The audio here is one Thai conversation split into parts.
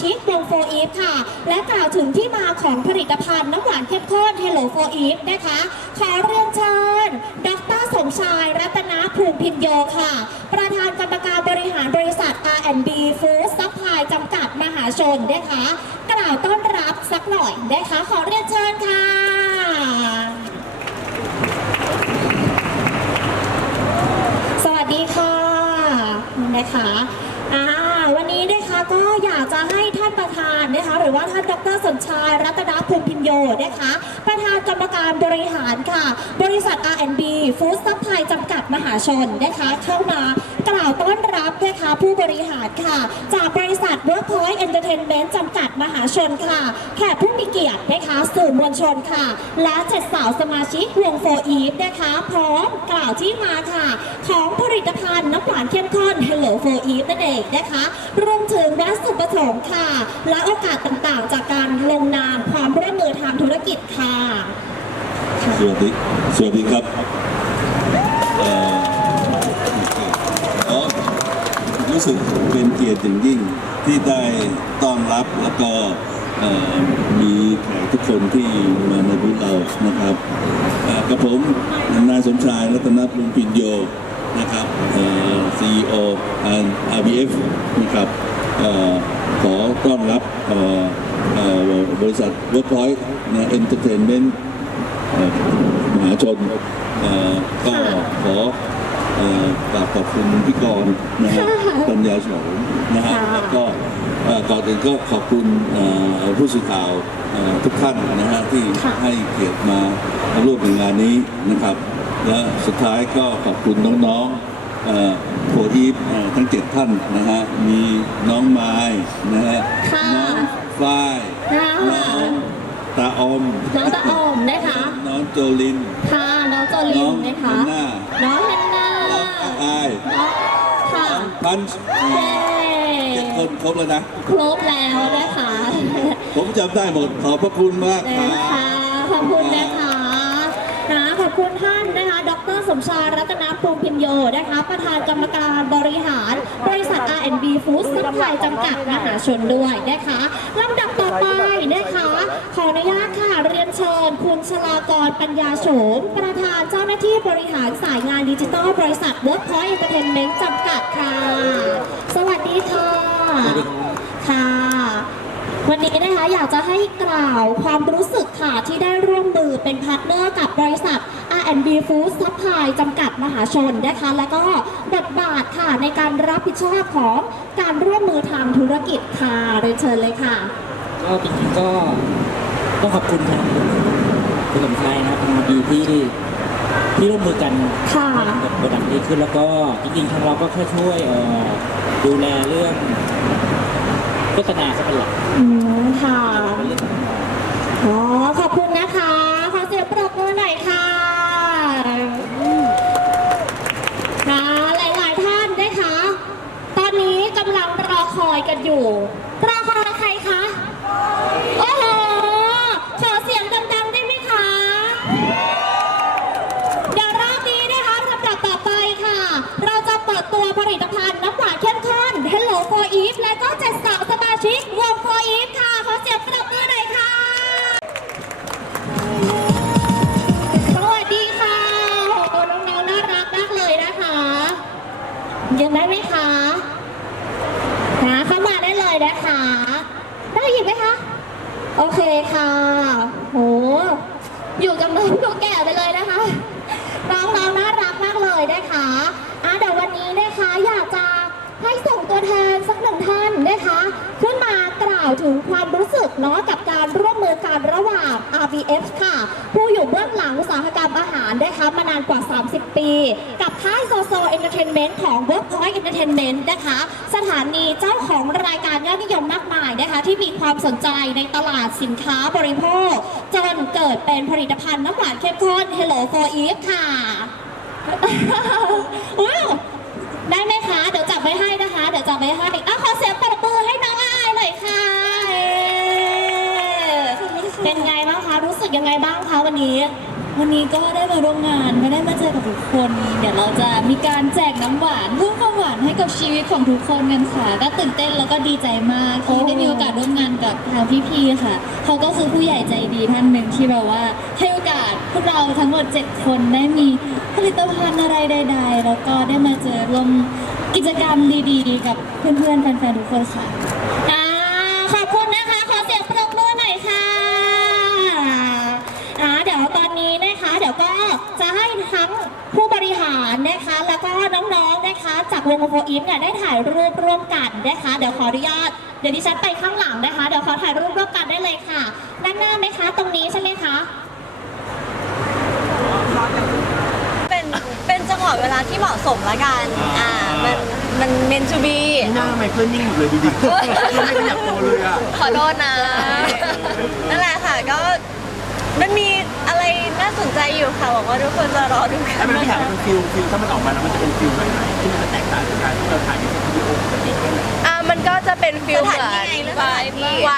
ชิกวงโฟอีฟค่ะ และกล่าวถึงที่มาของผลิตภัณฑ์น้ำหวานเข้มข้น Hello โฟอีฟนะคะ ขอเรียนเชิญดรสมชาย รัตนภูมิพินโยค่ะ ประธานกรรมการบริหารบริษัท R&B Food Supply จำกัดมหาชนนะคะ กล่าวต้อนรับสักหน่อยนะคะ ขอเรียนเชิญค่ะสวัสดีค่ะนะคะอ่าวันนี้นะคะ ก็อยากจะให้ท่านประธานนะคะหรือว่าท่านดรสนชายรัตนภูมิพินโยนะคะ ประธานกรรมการบริหารค่ะ บริษัท R&B Food Supply จำกัดมหาชนนะคะ เข้ามาาวต้อนรับนะคะผู้บริหารค่ะ จากบริษัท Workpoint Entertainment จำกัดมหาชนค่ะ แขกผู้มีเกียรตินะคะสื่อมวลชนค่ะ และเจ็ดสาวสมาชิกวงโฟอีฟนะคะ พร้อมกล่าวที่มาค่ะ ของผลิตภัณฑ์น้ำหวานเข้มข้น Hello for Eve นั่นเองนะคะรวมถึงวัตถุประสงค์ค่ะ และโอกาสต่างๆ จากการลงนามความร่วมมือทางธุรกิจค่ะ สวัสดีสวัสดีครับ รู้สึกเป็นเกียรติอย่างยิ่งที่ได้ต้อนรับแล้วก็มีแขกทุกคนที่มาในบูธเรานะครับกับผมนายสมชายรัตนพลุงปินโยนะครับเอ่อ CEO and RBF นะครับอขอต้อนรับบริษัท Workpoint นะ Entertainment มหาชนก็ขอ กราบขอบคุณพี่กรณ์นะฮะปัญญาโฉมนะฮะค่ะแล้วก็เอ่อก่อนอื่นก็ขอบคุณเอ่อผู้สื่อข่าวเอ่อทุกท่านนะฮะที่ค่ะให้เกียรติมาร่วมในงานนี้นะครับ และสุดท้ายก็ขอบคุณน้องๆเอ่อโพอีฟเอ่อทั้งเจ็ดท่านนะฮะมีน้องไม้นะฮะค่ะน้องฝ้ายค่ะน้องตาอม น้องตะออมนะคะ น้องโจลิน ค่ะ น้องโจลิน้อนงนะคะฮันน่าน้องฮันนาน้ องอาอายน้องค่ะน้องพันช์เย้เจ็ดคนครบแล้วนะ ครบแล้วนะคะผมจำได้หมดขอบพระคุณมากคนะรับ คะขอบคุณนะคะนะขอบ คุณท่านนะคะ ดรสมชายรัตนภูมิพิมโยนะคะ ประธานกรรมการบริหาร บริษัท R&B Food Supply จำกัดมหาชนด้วยนะคะลำดับต่อไปนะคะ ขออนุญาตค่ะ เรียนเชิญ คุณชลากรปัญญาโฉม ประธานเจ้าหน้าที่บริหารสายงานดิจิทัลบริษัท Workpoint Entertainment จำกัดค่ะ สวัสดีค่ะ ค่ะวันนี้นะคะอยากจะให้กล่าวความรู้สึกค่ะที่ได้ร่วมมือเป็นพาร์ทเนอร์กับบริษัท R&B Food Supply จำกัดมหาชนนะคะ แล้วก็บทบาทค่ะในการรับผิดชอบของการร่วมมือทางธุรกิจค่ะเรียนเชิญเลยค่ะ ก็จริงๆก็ต้องขอบคุณครับคุณสมชายนะครับทางดีที่ที่ร่วมมือกันค่ะให้เกิดโปรดักต์ดีขึ้นแล้วก็จริงๆทางเราก็แค่ช่วยเอ่อดูแลเรื่องโฆษณาซะเป็นหลักอืมค่ะ เป็นเรื่อง นะคะ ได้ยินไหมคะ โอเคค่ะ โห อยู่กับน้องตัวแก่ไปเลยนะคะ น้องๆน่ารักมากเลยนะคะอะเดี๋ยววันนี้นะคะอยากจะให้ส่งตัวแทนสักหนึ่งท่านนะคะ ขึ้นมาก ล่าวถึงความรู้สึกเนาะกับการร่วมมือกันระหว่าง RBF ค่ะ ผู้อยู่เบื้องหลังอุตสาหกรรมอาหารนะคะมานานกว่า 30 ปี กับค่ายโซโซเอนเตอร์เทนเมนต์ของ Workpoint Entertainment นะคะ สถานีเจ้าของรายการยอดนิยมมากมายนะคะ ที่มีความสนใจในตลาดสินค้าบริโภค จนเกิดเป็นผลิตภัณฑ์น้ำหวานเข้มข้น Hello for Eve ค่ะได้ไหมคะ เดี๋ยวจับไว้ให้นะคะ เดี๋ยวจับไว้ให้อะขอเสียงปรบมือให้น้องอายหน่อยค่ะเย้เป็นไงบ้างคะ รู้สึกยังไงบ้างคะวันนี้ วันนี้ก็ได้มาร่วมงานก็ได้มาเจอกับทุกคน เดี๋ยวเราจะมีการแจกน้ำหวานเพิ่มความหวานให้กับชีวิตของทุกคนกันค่ะ ก็ตื่นเต้นแล้วก็ดีใจมากที่ได้มีโอกาสร่วมงานกับทางพี่ๆค่ะ เขาก็คือผู้ใหญ่ใจดีท่านหนึ่งที่แบบว่าให้โอกาสพวกเราทั้งหมด 7 คนได้มีผลิตภัณฑ์อะไรใด ๆ แล้วก็ได้มาเจอร่วมกิจกรรมดีๆ กับเพื่อนๆแฟนๆทุกคนค่ะ ผู้บริหารนะคะ แล้วก็น้องๆนะคะ จากวงโฟอีฟเนี่ยได้ถ่ายรูปร่วมกันนะคะ เดี๋ยวขออนุญาตเดี๋ยวดิฉันไปข้างหลังนะคะ เดี๋ยวขอถ่ายรูปร่วมกันได้เลยค่ะด้านหน้าไหมคะ ตรงนี้ใช่ไหมคะเป็นเป็นจังหวะเวลาที่เหมาะสมละกันอ่ามันมันเมนทูบีหน้าทำไมเพื่อนนิ่งหมดเลยดูดิยังไม่ขยับตัวเลยอะขอโทษนะนั่นแหละค่ะก็ มันมีอะไรน่าสนใจอยู่ค่ะหวังว่าทุกคนจะรอดูกันแล้วมันนะไม่อยากคะเป็นฟิลฟิลถ้ามันออกมาแล้วมันจะเป็นฟิลแบบไหนที่มันจะแตกต่างจากการที่เราถ่ายในวิดีโอปกติแค่ไหนอ่ามันก็จะเป็นฟิลเหมือนไวไว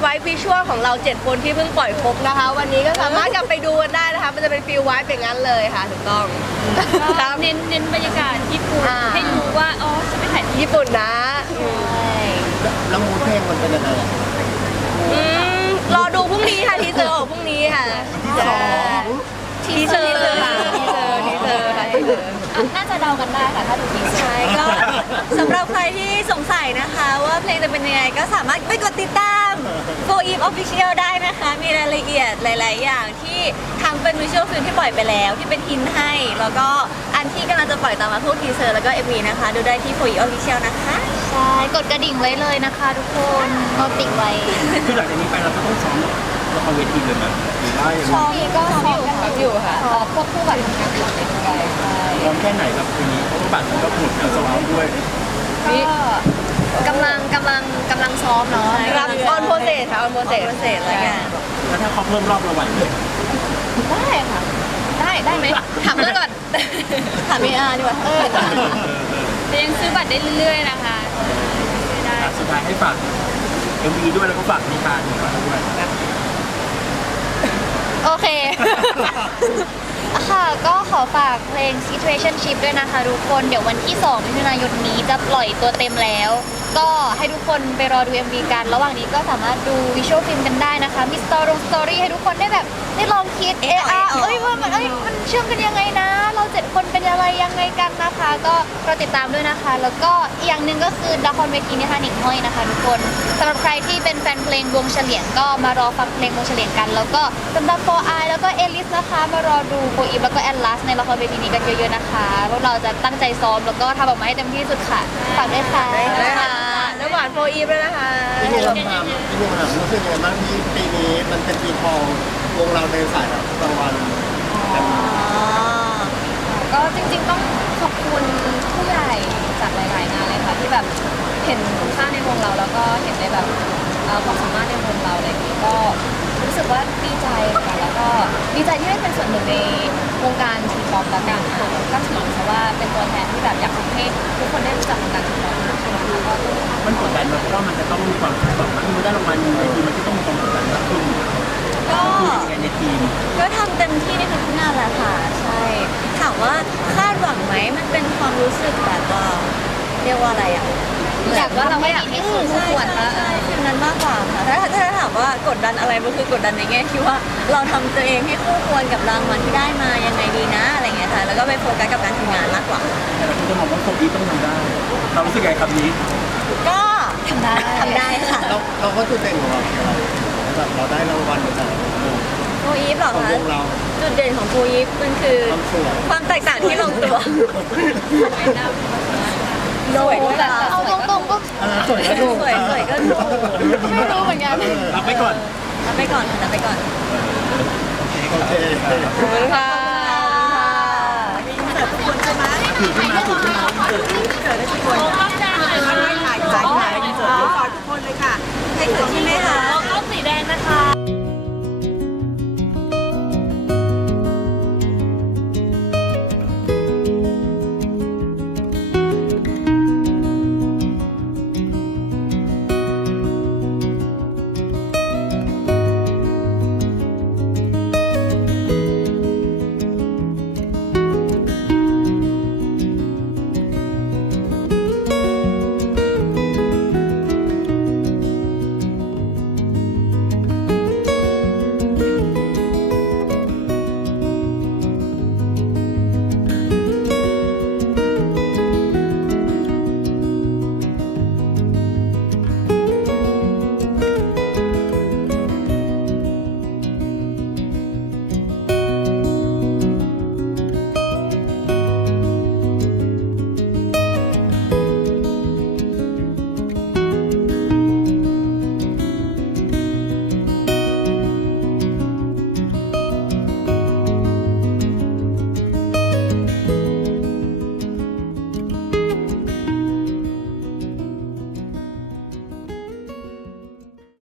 ไววิชวลของเราเจ็ดคนที่เพิ่งปล่อยครบนะคะ วันนี้ก็สามารถกลับไปดูกันได้นะคะ มันจะเป็นฟิลไวเป็นงั้นเลยค่ะถูกต้องครับ เน้นเน้นบรรยากาศญี่ปุ่นอ่า ให้รู้ว่า อ๋อจะไปถ่ายที่ญี่ปุ่นนะ แล้วมูดเพลงมันเป็นยังไงอะ อืมรอดูพรุ่งนี้ค่ะที เซอร์ออกพรุ่งนี้ค่ะทีเซอร์ค่ะทีเซอร์ทีเซอร์ค่ะทีเซอร์น่าจะเดากันได้ค่ะถ้าดูทีเซอร์ ใช่ก็สำหรับใครที่สงสัยนะคะว่าเพลงจะเป็นยังไงก็สามารถไปกดติดตาม f o r e v e Official ได้นะคะ มีรายละเอียดหลาย ๆ อย่างที่ทั้งเป็นวิชวลฟิล์มที่ปล่อยไปแล้ว ที่เป็นฮินให้ แล้วก็อันที่กำลังจะปล่อยตามมาพวกทีเซอร์แล้วก็ MV นะคะ ดูได้ที่ f o r e v e Official นะคะ ใช่ กดกระดิ่งไว้เลยนะคะทุกคนโนติไว้ คือหลังจากนี้ไปเราก็ต้องซ้อม ละครเวทีเลยมั้ยหรือว่ายังไงมีก็ซ้อมอยู่อยู่ค่ะควบคู่กับทำงานหลักเลยด้วยใช่ซ้อมแค่ไหนครับทีนี้เพราะว่าบัตรมันก็หมดแล้วซ้อมด้วยก็กำลังกำลังกำลังซ้อมเนาะรับออนโปรเซสค่ะออนโปรเซสเซสแล้วกันแล้วถ้าเขาเพิ่มรอบเราไหวไหมได้ค่ะ ได้ได้ไหมถามเพื่อนก่อนถามมีอาดีกว่าเออแต่ยังซื้อบัตรได้เรื่อยๆนะคะได้ อะสุดท้ายให้ฝาก MV ด้วยแล้วก็ฝากนิทานของเราด้วย โอเค ค่ะ ก็ขอฝากเพลง Situationship ด้วยนะคะทุกคน เดี๋ยววันที่ 2 มิถุนายนนี้จะปล่อยตัวเต็มแล้ว ก็ให้ทุกคนไปรอดู MV กัน ระหว่างนี้ก็สามารถดูวิชวลฟิล์มกันได้นะคะ มีสตอรี่สตอรี่ให้ทุกคนได้แบบ ได้ลองคิดเอะอะเอ้ยว่ามันเอ้ยมันเชื่อมกันยังไงนะ เราเจ็ด คนเป็นอะไรยังไงกันนะคะ ก็รอติดตามด้วยนะคะ แล้วก็อีกอย่างหนึ่งก็คือละครเวทีนิทานหนิงห้อยนะคะทุกคนสำหรับใครที่เป็นแฟนเพลงวงเฉลียงก็มารอฟังเพลงวงเฉลียงกัน แล้วก็สำหรับโฟไอแล้วก็เอลิสนะคะ มารอดูโฟอีฟแล้วก็แอนลัสในละครเวทีนี้กันเยอะๆนะคะพวกเราจะตั้งใจซ้อมแล้วก็ทำออกมาให้เต็มที่สุดค่ะฝากด้วยค่ะได้ค่ะน้ำหวานโฟอีฟด้วยนะคะพี่นิวถามพี่นิวถามรู้สึกยังไงบ้างที่ปีนี้มันเป็นปีทองวงเราในสายแบบรางวัล ก็จริงๆต้องขอบคุณผู้ใหญ่จากหลายๆงานเลยค่ะที่แบบเห็นคุณค่าในวงเราแล้วก็เห็นในแบบเอ่อความสามารถในวงเราอะไรอย่างนี้ก็รู้สึกว่าดีใจค่ะแล้วก็ดีใจที่ได้เป็นส่วนหนึ่งในวงการทีป๊อปละกันค่ะก็ถือซะว่าเป็นตัวแทนที่แบบอยากทำให้ทุกคนได้รู้จักวงการทีป๊อปมากขึ้นนะคะก็ มันกดดันมาเพราะว่ามันจะต้องมีความคาดหวังมากขึ้นได้รางวัลในทีมันก็ต้องมีความกดดันมากขึ้นก็ คือยังไงในทีมก็ทำเต็มที่ในทุกๆงานแหละค่ะามว่าคาดหวังไหมมันเป็นความรู้สึกแบบว่าเรียกว่าอะไรอะอยากว่าเราไม่อยากให้คู่ใช่ควรใช่ใช่ฟิลนั้นมากกว่าค่ะถ้าถ้าถามว่ากดดันอะไรมันคือกดดันในแง่ที่ว่า เราทำตัวเองให้คู่ควรกับรางวัลที่ได้มายังไงดีนะอะไรเงี้ยค่ะแล้วก็ไปโฟกัสกับการทำงานมากกว่า แต่เราจะมองว่าโฟอีฟต้องทำได้ เรารู้สึกไงคำนี้ก็ทำได้ทำได้ค่ะ เราเราก็จุดเด่นของเราคืออะไรแบบเราได้รางวัลมาจาก ปูอีฟหรอคะจุดเด่นของปูอีฟมันคือความแตกต่างที่ลงตัวสวยก็แบบเอาตรงๆก็สวยก็ถูกสวยสวยก็ถูก ไม่รู้เหมือนกัน รับไปก่อนรับไปก่อนรับไปก่อนโอเคขอบคุณค่ะมีเสิร์ทุกคนใช่ไหมถือขึ้มาถือขึ้มาคอนเสิร์ตได้ทุกคนถ่ายถ่ต่าอทุกคนเลยค่ะให้เกิที่ไหมคะ ต้องสีแดงนะคะ